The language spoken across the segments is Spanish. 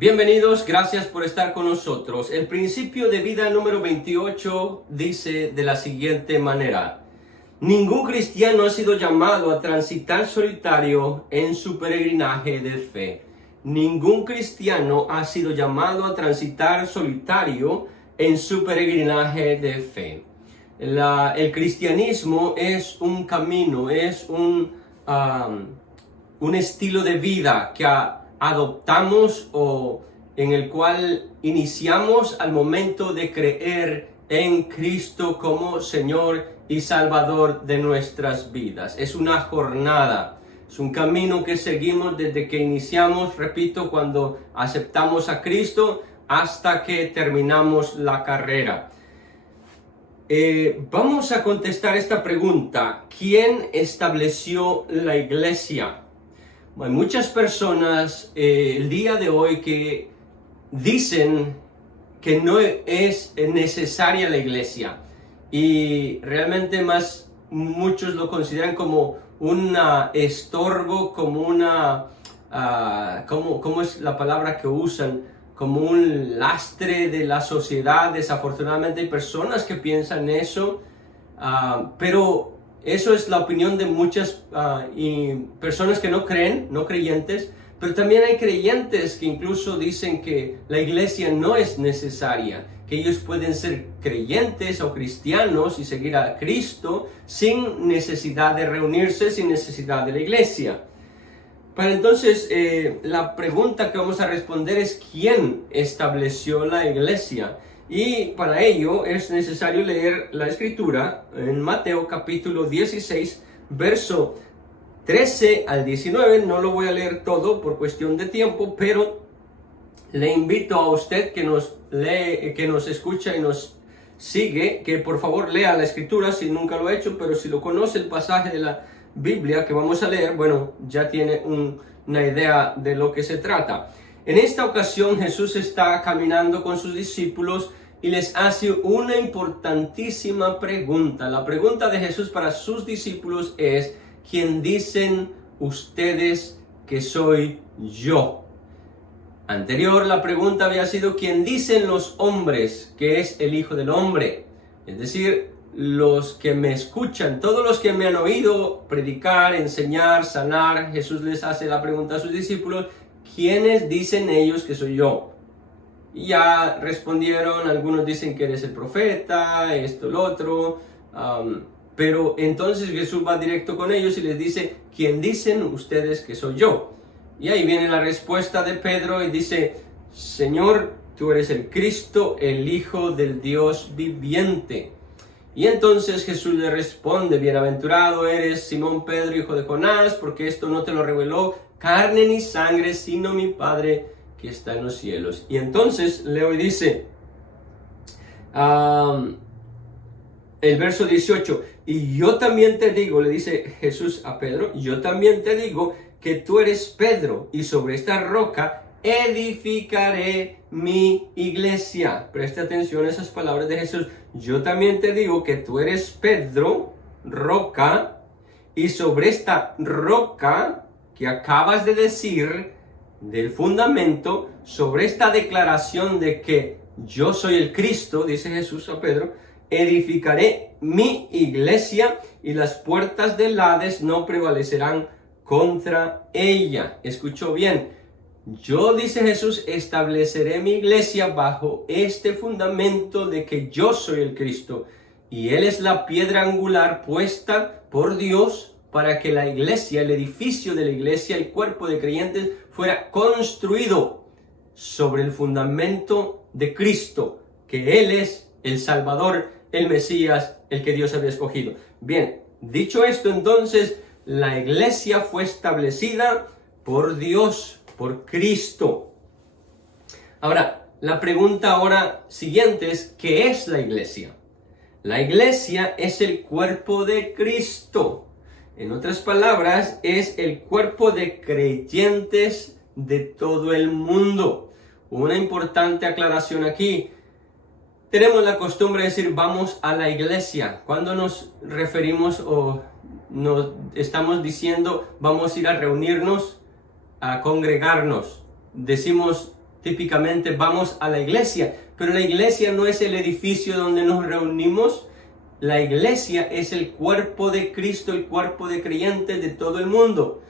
Bienvenidos, gracias por estar con nosotros. El principio de vida número 28 dice de la siguiente manera: ningún cristiano ha sido llamado a transitar solitario en su peregrinaje de fe. Ningún cristiano ha sido llamado a transitar solitario en su peregrinaje de fe. El cristianismo es un camino, es un estilo de vida que adoptamos o en el cual iniciamos al momento de creer en Cristo como Señor y Salvador de nuestras vidas. Es una jornada, es un camino que seguimos desde que iniciamos, repito, cuando aceptamos a Cristo hasta que terminamos la carrera. Vamos a contestar esta pregunta: ¿quién estableció la iglesia? Hay muchas personas el día de hoy que dicen que no es necesaria la iglesia, y realmente muchos lo consideran como un estorbo, como ¿cómo es la palabra que usan? Como un lastre de la sociedad. Desafortunadamente hay personas que piensan eso, pero eso es la opinión de muchas personas que no creen, no creyentes, pero también hay creyentes que incluso dicen que la iglesia no es necesaria, que ellos pueden ser creyentes o cristianos y seguir a Cristo sin necesidad de reunirse, sin necesidad de la iglesia. Pero entonces la pregunta que vamos a responder es: ¿quién estableció la iglesia? Y para ello es necesario leer la escritura en Mateo capítulo 16, verso 13 al 19. No lo voy a leer todo por cuestión de tiempo, pero le invito a usted que nos lee, que nos escucha y nos sigue, que por favor lea la escritura si nunca lo ha hecho, pero si lo conoce el pasaje de la Biblia que vamos a leer, bueno, ya tiene una idea de lo que se trata. En esta ocasión Jesús está caminando con sus discípulos y les hace una importantísima pregunta. La pregunta de Jesús para sus discípulos es: ¿quién dicen ustedes que soy yo? Anterior la pregunta había sido: ¿quién dicen los hombres que es el Hijo del Hombre? Es decir, los que me escuchan, todos los que me han oído predicar, enseñar, sanar. Jesús les hace la pregunta a sus discípulos: ¿quiénes dicen ellos que soy yo? Y ya respondieron, algunos dicen que eres el profeta, esto, lo otro. Pero entonces Jesús va directo con ellos y les dice: ¿quién dicen ustedes que soy yo? Y ahí viene la respuesta de Pedro y dice: Señor, tú eres el Cristo, el Hijo del Dios viviente. Y entonces Jesús le responde: bienaventurado eres, Simón Pedro, hijo de Jonás, porque esto no te lo reveló carne ni sangre, sino mi Padre que está en los cielos. Y entonces leo y dice, el verso 18: y yo también te digo, le dice Jesús a Pedro, yo también te digo que tú eres Pedro, y sobre esta roca edificaré mi iglesia. Preste atención a esas palabras de Jesús. Yo también te digo que tú eres Pedro, roca, y sobre esta roca que acabas de decir, del fundamento, sobre esta declaración de que yo soy el Cristo, dice Jesús a Pedro, edificaré mi iglesia, y las puertas del Hades no prevalecerán contra ella. Escuchó bien. Yo, dice Jesús, estableceré mi iglesia bajo este fundamento de que yo soy el Cristo, y Él es la piedra angular puesta por Dios para que la iglesia, el edificio de la iglesia, el cuerpo de creyentes, fuera construido sobre el fundamento de Cristo, que Él es el Salvador, el Mesías, el que Dios había escogido. Bien, dicho esto, entonces, la iglesia fue establecida por Dios, por Cristo. Ahora, la pregunta ahora siguiente es: ¿qué es la iglesia? La iglesia es el cuerpo de Cristo. En otras palabras, es el cuerpo de creyentes de todo el mundo. Una importante aclaración aquí. Tenemos la costumbre de decir vamos a la iglesia cuando nos referimos o nos estamos diciendo vamos a ir a reunirnos, a congregarnos. Decimos típicamente vamos a la iglesia, pero la iglesia no es el edificio donde nos reunimos. La iglesia es el cuerpo de Cristo, el cuerpo de creyentes de todo el mundo.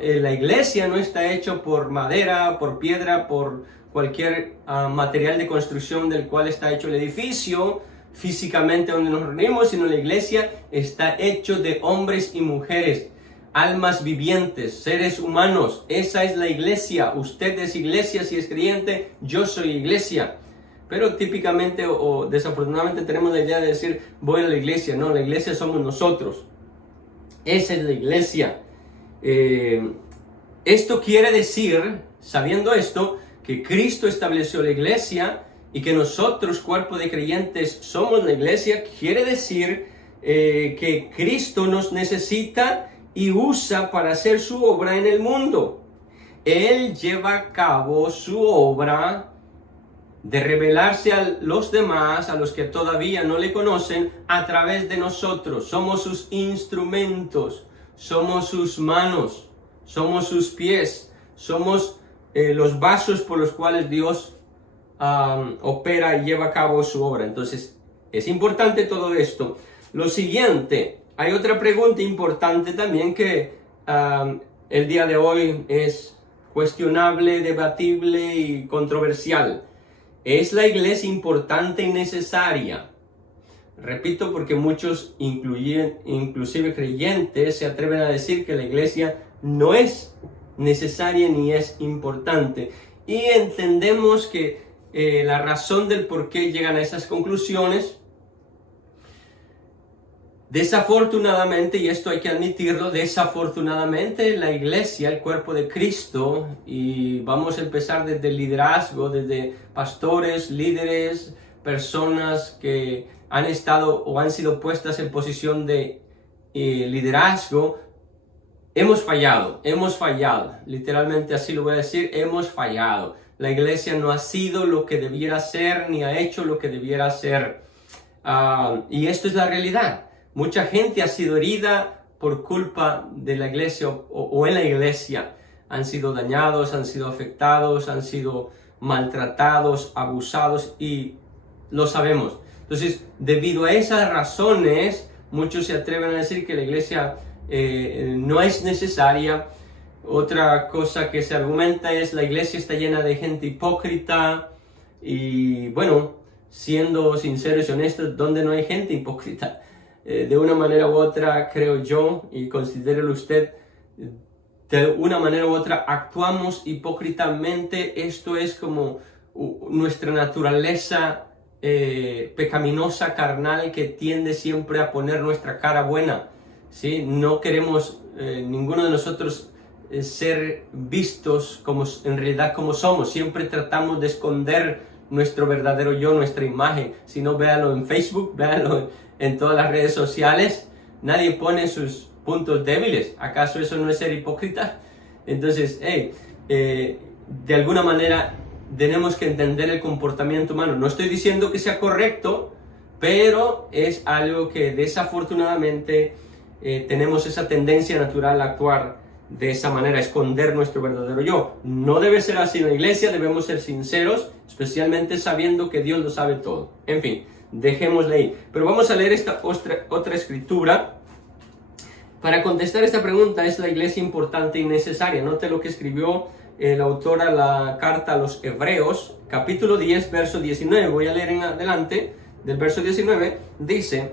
La iglesia no está hecha por madera, por piedra, por cualquier material de construcción del cual está hecho el edificio físicamente donde nos reunimos, sino la iglesia está hecho de hombres y mujeres, almas vivientes, seres humanos. Esa es la iglesia. Usted es iglesia si es creyente, yo soy iglesia. Pero típicamente o desafortunadamente tenemos la idea de decir voy a la iglesia. No, la iglesia somos nosotros. Esa es la iglesia. Esto quiere decir, sabiendo esto, que Cristo estableció la iglesia y que nosotros, cuerpo de creyentes, somos la iglesia. Quiere decir que Cristo nos necesita y usa para hacer su obra en el mundo. Él lleva a cabo su obra de revelarse a los demás, a los que todavía no le conocen, a través de nosotros. Somos sus instrumentos, somos sus manos, somos sus pies, somos los vasos por los cuales Dios opera y lleva a cabo su obra. Entonces, es importante todo esto. Lo siguiente, hay otra pregunta importante también que el día de hoy es cuestionable, debatible y controversial. ¿Es la iglesia importante y necesaria? Repito, porque muchos, inclusive creyentes, se atreven a decir que la iglesia no es necesaria ni es importante. Y entendemos que la razón del por qué llegan a esas conclusiones, desafortunadamente, y esto hay que admitirlo, desafortunadamente la iglesia, el cuerpo de Cristo, y vamos a empezar desde el liderazgo, desde pastores, líderes, personas que han estado o han sido puestas en posición de liderazgo, hemos fallado, literalmente así lo voy a decir, hemos fallado. La iglesia no ha sido lo que debiera ser, ni ha hecho lo que debiera ser, y esto es la realidad. Mucha gente ha sido herida por culpa de la iglesia o en la iglesia. Han sido dañados, han sido afectados, han sido maltratados, abusados y lo sabemos. Entonces, debido a esas razones, muchos se atreven a decir que la iglesia no es necesaria. Otra cosa que se argumenta es la iglesia está llena de gente hipócrita y bueno, siendo sinceros y honestos, ¿dónde no hay gente hipócrita? De una manera u otra, creo yo, y considérelo usted, de una manera u otra actuamos hipócritamente. Esto es como nuestra naturaleza pecaminosa, carnal, que tiende siempre a poner nuestra cara buena, ¿sí? No queremos ninguno de nosotros ser vistos como en realidad como somos. Siempre tratamos de esconder nuestro verdadero yo, nuestra imagen. Si no, véalo en Facebook, véalo en todas las redes sociales. Nadie pone sus puntos débiles. ¿Acaso eso no es ser hipócrita? Entonces, de alguna manera tenemos que entender el comportamiento humano. No estoy diciendo que sea correcto, pero es algo que desafortunadamente tenemos esa tendencia natural a actuar de esa manera, a esconder nuestro verdadero yo. No debe ser así en la iglesia, debemos ser sinceros, especialmente sabiendo que Dios lo sabe todo. En fin, dejémosle ahí. Pero vamos a leer esta otra escritura. Para contestar esta pregunta, ¿es la iglesia importante y necesaria? Note lo que escribió el autor a la carta a los Hebreos, capítulo 10, verso 19. Voy a leer en adelante, del verso 19, dice,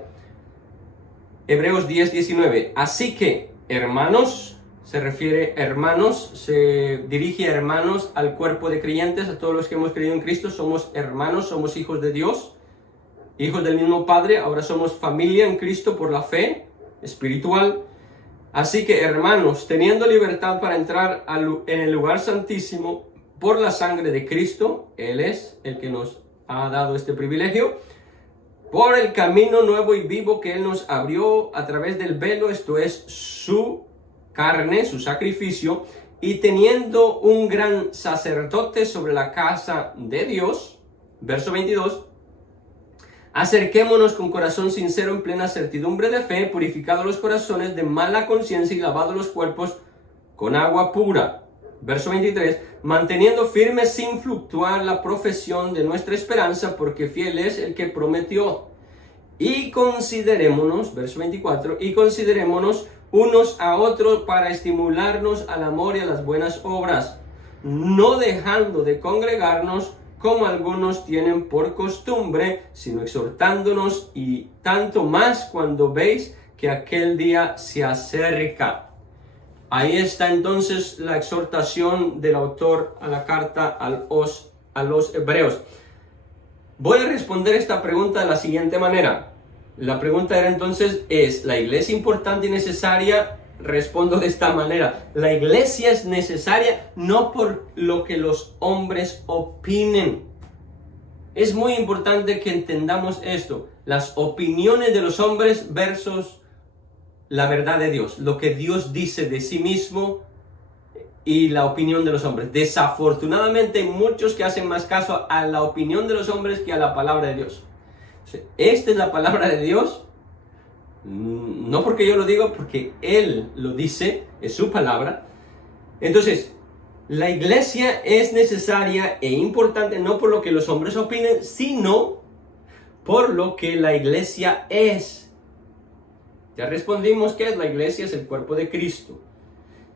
Hebreos 10, 19. Así que, hermanos, se refiere hermanos, se dirige a hermanos, al cuerpo de creyentes, a todos los que hemos creído en Cristo, somos hermanos, somos hijos de Dios, hijos del mismo Padre, ahora somos familia en Cristo por la fe espiritual. Así que, hermanos, teniendo libertad para entrar en el lugar santísimo por la sangre de Cristo, Él es el que nos ha dado este privilegio, por el camino nuevo y vivo que Él nos abrió a través del velo, esto es su carne, su sacrificio, y teniendo un gran sacerdote sobre la casa de Dios, verso 22, acerquémonos con corazón sincero en plena certidumbre de fe, purificados los corazones de mala conciencia y lavados los cuerpos con agua pura. Verso 23, manteniendo firme sin fluctuar la profesión de nuestra esperanza, porque fiel es el que prometió. Y considerémonos, verso 24, y considerémonos unos a otros para estimularnos al amor y a las buenas obras, no dejando de congregarnos como algunos tienen por costumbre, sino exhortándonos, y tanto más cuando veis que aquel día se acerca. Ahí está entonces la exhortación del autor a la carta a los hebreos. Voy a responder esta pregunta de la siguiente manera. La pregunta era entonces, ¿es la iglesia importante y necesaria? Respondo de esta manera: la iglesia es necesaria no por lo que los hombres opinen. Es muy importante que entendamos esto: las opiniones de los hombres versus la verdad de Dios, lo que Dios dice de sí mismo y la opinión de los hombres. Desafortunadamente hay muchos que hacen más caso a la opinión de los hombres que a la palabra de Dios. Esta es la palabra de Dios. No porque yo lo digo, porque Él lo dice, es su palabra. Entonces, la iglesia es necesaria e importante no por lo que los hombres opinen, sino por lo que la iglesia es. Ya respondimos que la iglesia es el cuerpo de Cristo.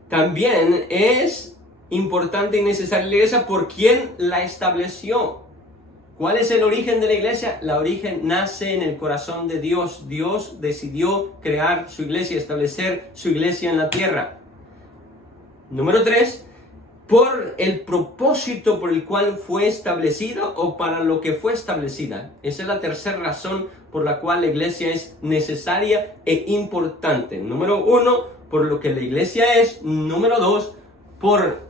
También es importante y necesaria la iglesia por quien la estableció. ¿Cuál es el origen de la iglesia? El origen nace en el corazón de Dios. Dios decidió crear su iglesia, establecer su iglesia en la tierra. Número 3, por el propósito por el cual fue establecida o para lo que fue establecida. Esa es la tercera razón por la cual la iglesia es necesaria e importante. Número 1, por lo que la iglesia es. Número 2, por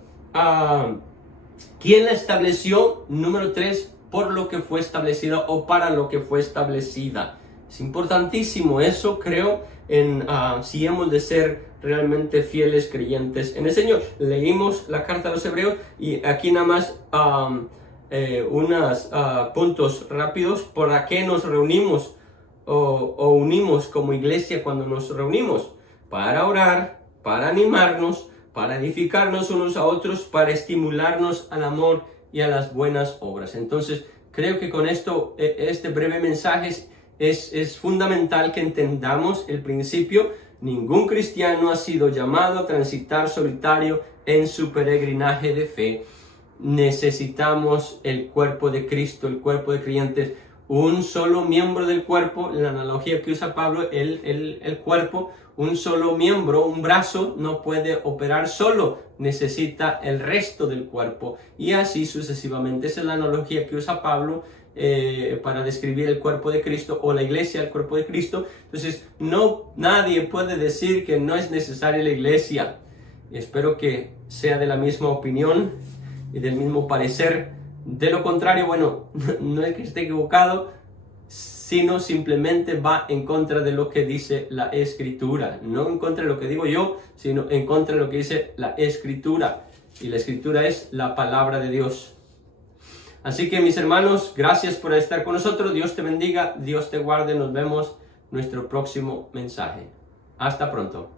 quién la estableció. Número 3, por lo que fue establecida o para lo que fue establecida. Es importantísimo eso, creo, si hemos de ser realmente fieles creyentes en el Señor. Leímos la carta a los hebreos y aquí nada más unos puntos rápidos. ¿Para qué nos reunimos o unimos como iglesia cuando nos reunimos? Para orar, para animarnos, para edificarnos unos a otros, para estimularnos al amor y a las buenas obras. Entonces, creo que con esto, este breve mensaje es fundamental que entendamos el principio. Ningún cristiano ha sido llamado a transitar solitario en su peregrinaje de fe. Necesitamos el cuerpo de Cristo, el cuerpo de creyentes, un solo miembro del cuerpo. La analogía que usa Pablo, el cuerpo, un solo miembro, un brazo no puede operar solo, necesita el resto del cuerpo, y así sucesivamente. Esa es la analogía que usa Pablo para describir el cuerpo de Cristo, o la iglesia, el cuerpo de Cristo. Entonces, nadie puede decir que no es necesaria la iglesia. Espero que sea de la misma opinión y del mismo parecer. De lo contrario, bueno, no es que esté equivocado, sino simplemente va en contra de lo que dice la Escritura. No en contra de lo que digo yo, sino en contra de lo que dice la Escritura. Y la Escritura es la palabra de Dios. Así que, mis hermanos, gracias por estar con nosotros. Dios te bendiga, Dios te guarde. Nos vemos en nuestro próximo mensaje. Hasta pronto.